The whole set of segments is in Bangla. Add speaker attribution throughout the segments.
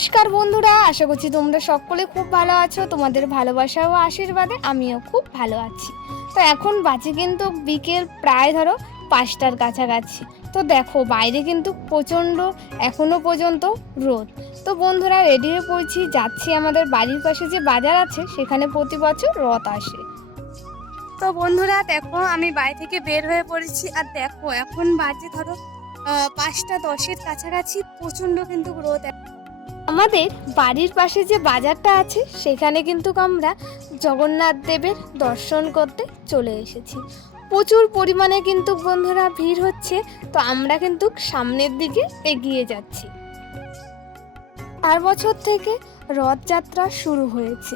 Speaker 1: নমস্কার বন্ধুরা, আশা করছি তোমরা সকলে খুব ভালো আছো, তোমাদের ভালোবাসা ও আশীর্বাদে আমিও খুব ভালো আছি। তো এখন বাজে কিন্তু বিকেল প্রায় ধরো পাঁচটার কাছাকাছি। তো দেখো, বাইরে কিন্তু প্রচণ্ড, এখনও পর্যন্ত রোদ। তো বন্ধুরা রেডি হয়ে পড়ছি, যাচ্ছি আমাদের বাড়ির পাশে যে বাজার আছে, সেখানে প্রতি বছর রথ আসে। তো বন্ধুরা, দেখো, আমি বাড়ি থেকে বের হয়ে পড়েছি, আর দেখো, এখন বাজে ধরো পাঁচটা দশের কাছাকাছি, প্রচণ্ড কিন্তু রোদ আমাদের বাড়ির পাশে যে বাজারটা আছে, সেখানে কিন্তু আমরা জগন্নাথ দেবের দর্শন করতে চলে এসেছি। প্রচুর পরিমাণে কিন্তু বন্ধুরা ভিড় হচ্ছে, তো আমরা কিন্তু সামনের দিকে এগিয়ে যাচ্ছি। চার বছর থেকে রথযাত্রা শুরু হয়েছে।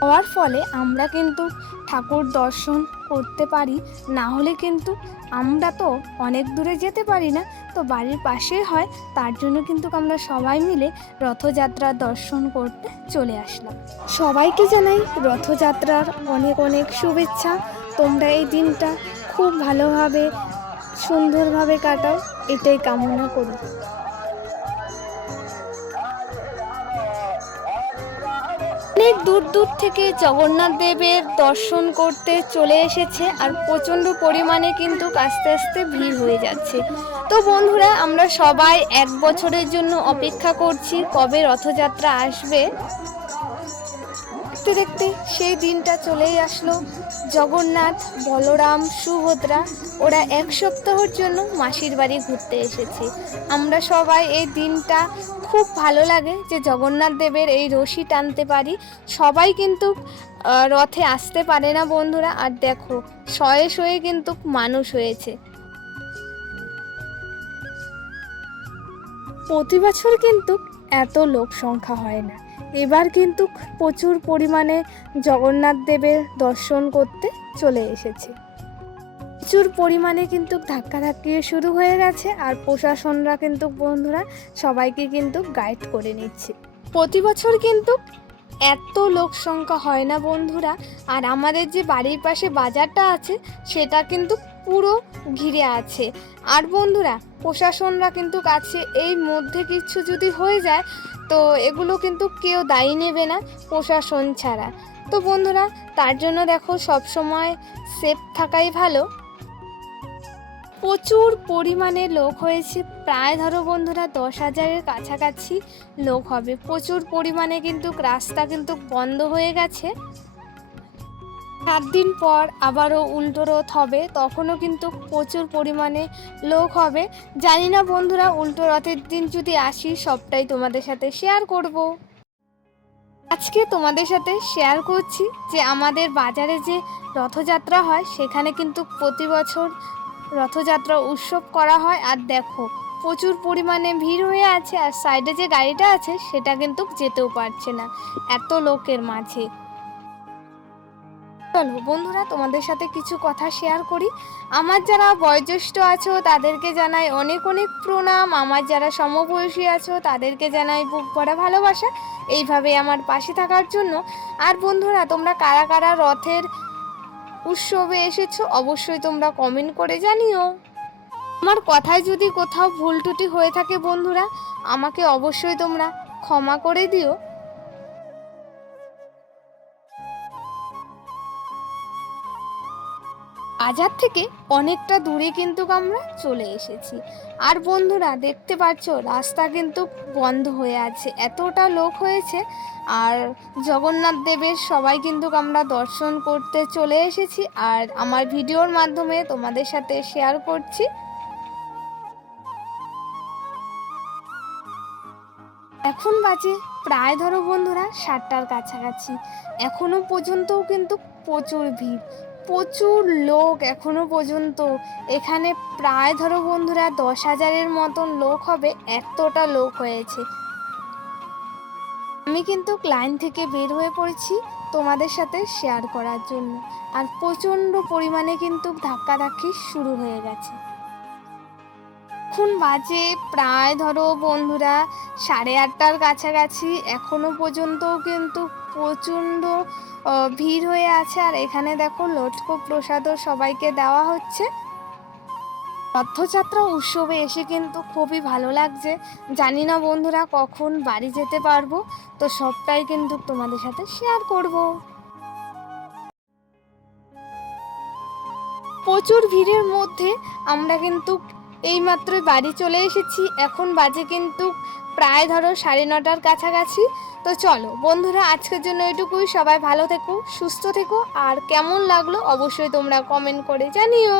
Speaker 1: হওয়ার ফলে আমরা কিন্তু ঠাকুর দর্শন করতে পারি, না হলে কিন্তু আমরা তো অনেক দূরে যেতে পারি না। তো বাড়ির পাশেই হয়, তার জন্য কিন্তু আমরা সবাই মিলে রথযাত্রার দর্শন করতে চলে আসলাম। সবাইকে জানাই রথযাত্রার অনেক অনেক শুভেচ্ছা। তোমরা এই দিনটা খুব ভালোভাবে, সুন্দরভাবে কাটাও, এটাই কামনা করি। অনেক দূর দূর থেকে জগন্নাথ দেবের দর্শন করতে চলে এসেছে আর প্রচণ্ড পরিমাণে কিন্তু আস্তে আস্তে ভিড় হয়ে যাচ্ছে। তো বন্ধুরা, আমরা সবাই এক বছরের জন্য অপেক্ষা করছি কবে রথযাত্রা আসবে। দেখতে দেখতে, সেই দিনটা চলেই আসলো। জগন্নাথ, বলরাম, সুভদ্রা, ওরা এক সপ্তাহর জন্য মাসির বাড়ি ঘুরতে এসেছে। আমরা সবাই এই দিনটা খুব ভালো লাগে যে জগন্নাথ দেবের এই রশি টানতে পারি। সবাই কিন্তু রথে আসতে পারে না বন্ধুরা। আর দেখো, শয়ে শয়ে কিন্তু মানুষ হয়েছে। প্রতি বছর কিন্তু এত লোক সংখ্যা হয় না। এবার কিন্তু প্রচুর পরিমাণে জগন্নাথ দেবের দর্শন করতে চলে এসেছে। প্রচুর পরিমাণে কিন্তু ধাক্কাধাক্কি শুরু হয়ে গেছে আর প্রশাসনরা কিন্তু বন্ধুরা সবাইকে কিন্তু গাইড করে নিচ্ছে। প্রতি বছর কিন্তু এত লোক সংখ্যা হয় না বন্ধুরা। আর আমাদের যে বাড়ির পাশে বাজারটা আছে, সেটা কিন্তু পুরো ঘিরে আছে। আর বন্ধুরা, প্রশাসনরা কিন্তু কাছে এই মধ্যে কিছু যদি হয়ে যায়, তো এগুলো কিন্তু কেউ দায়ী নেবে না প্রশাসন ছাড়া। তো বন্ধুরা, তার জন্য দেখো সব সময় সেফ থাকাই ভালো। প্রচুর পরিমাণে লোক হয়েছে, প্রায় ধরো বন্ধুরা দশ হাজারের কাছাকাছি লোক হবে। প্রচুর পরিমাণে কিন্তু রাস্তা কিন্তু বন্ধ হয়ে গেছে। সাত দিন পর আবারও উল্টো রথ হবে, তখনও কিন্তু প্রচুর পরিমাণে লোক হবে। জানি না বন্ধুরা, উল্টো রথের দিন যদি আসি, সবটাই তোমাদের সাথে শেয়ার করব। আজকে তোমাদের সাথে শেয়ার করছি যে আমাদের বাজারে যে রথযাত্রা হয়, সেখানে কিন্তু প্রতি বছর রথযাত্রা উৎসব করা হয়। আর দেখো, প্রচুর পরিমাণে ভিড় হয়ে আছে, আর সাইডে যে গাড়িটা আছে, সেটা কিন্তু যেতেও পারছে না, এত লোকের মাঝে। চলো বন্ধুরা, তোমাদের সাথে কিছু কথা শেয়ার করি। আমার যারা বয়োজ্যেষ্ঠ আছো, তাদেরকে জানাই অনেক অনেক প্রণাম। আমার যারা সমবয়সী আছো, তাদেরকে জানাই বুক ভরা ভালোবাসা। এইভাবে আমার পাশে থাকার জন্য। আর বন্ধুরা, তোমরা কারা কারা রথের উৎসবে এসেছ, অবশ্যই তোমরা কমেন্ট করে জানিও। আমার কথায় যদি কোথাও ভুল ত্রুটি হয়ে থাকে বন্ধুরা, আমাকে অবশ্যই তোমরা ক্ষমা করে দিও। বাজার থেকে অনেকটা দূরে কিন্তু আমরা চলে এসেছি। আর বন্ধুরা, দেখতে পাচ্ছ, রাস্তা কিন্তু বন্ধ হয়ে আছে, এতটা লোক হয়েছে। আর জগন্নাথ দেবের সবাই কিন্তু আমরা দর্শন করতে চলে এসেছি। আর আমার ভিডিওর মাধ্যমে তোমাদের সাথে শেয়ার করছি। এখন বাজে প্রায় ধরো বন্ধুরা, সাতটার কাছাকাছি। এখনও পর্যন্তও কিন্তু প্রচুর ভিড়। প্রচুর লোক এখনও পর্যন্ত। এখানে প্রায় ধরো বন্ধুরা দশ হাজারের মতন লোক হবে, এতটা লোক হয়েছে। আমি কিন্তু লাইন থেকে বের হয়ে পড়েছি তোমাদের সাথে শেয়ার করার জন্য। আর প্রচণ্ড পরিমাণে কিন্তু ধাক্কাধাক্কি শুরু হয়ে গেছে। এখন বাজে প্রায় ধরো বন্ধুরা সাড়ে আটটার কাছাকাছি। এখনও পর্যন্তও কিন্তু প্রচণ্ড ভিড় হয়ে আছে। আর এখানে দেখো লটকো প্রসাদও সবাইকে দেওয়া হচ্ছে। রথযাত্রা উৎসবে এসে কিন্তু খুবই ভালো লাগছে। জানি না বন্ধুরা কখন বাড়ি যেতে পারব, তো সবটাই কিন্তু তোমাদের সাথে শেয়ার করব। প্রচুর ভিড়ের মধ্যে আমরা কিন্তু এইমাত্রই বাড়ি চলে এসেছি, এখন বাজে কিন্তু প্রায় ধরো সাড়ে নটার কাছাকাছি। তো চলো বন্ধুরা, আজকের জন্য এটুকুই সবাই ভালো থেকো, সুস্থ থেকো, আর কেমন লাগল অবশ্যই তোমরা কমেন্ট করে জানিও।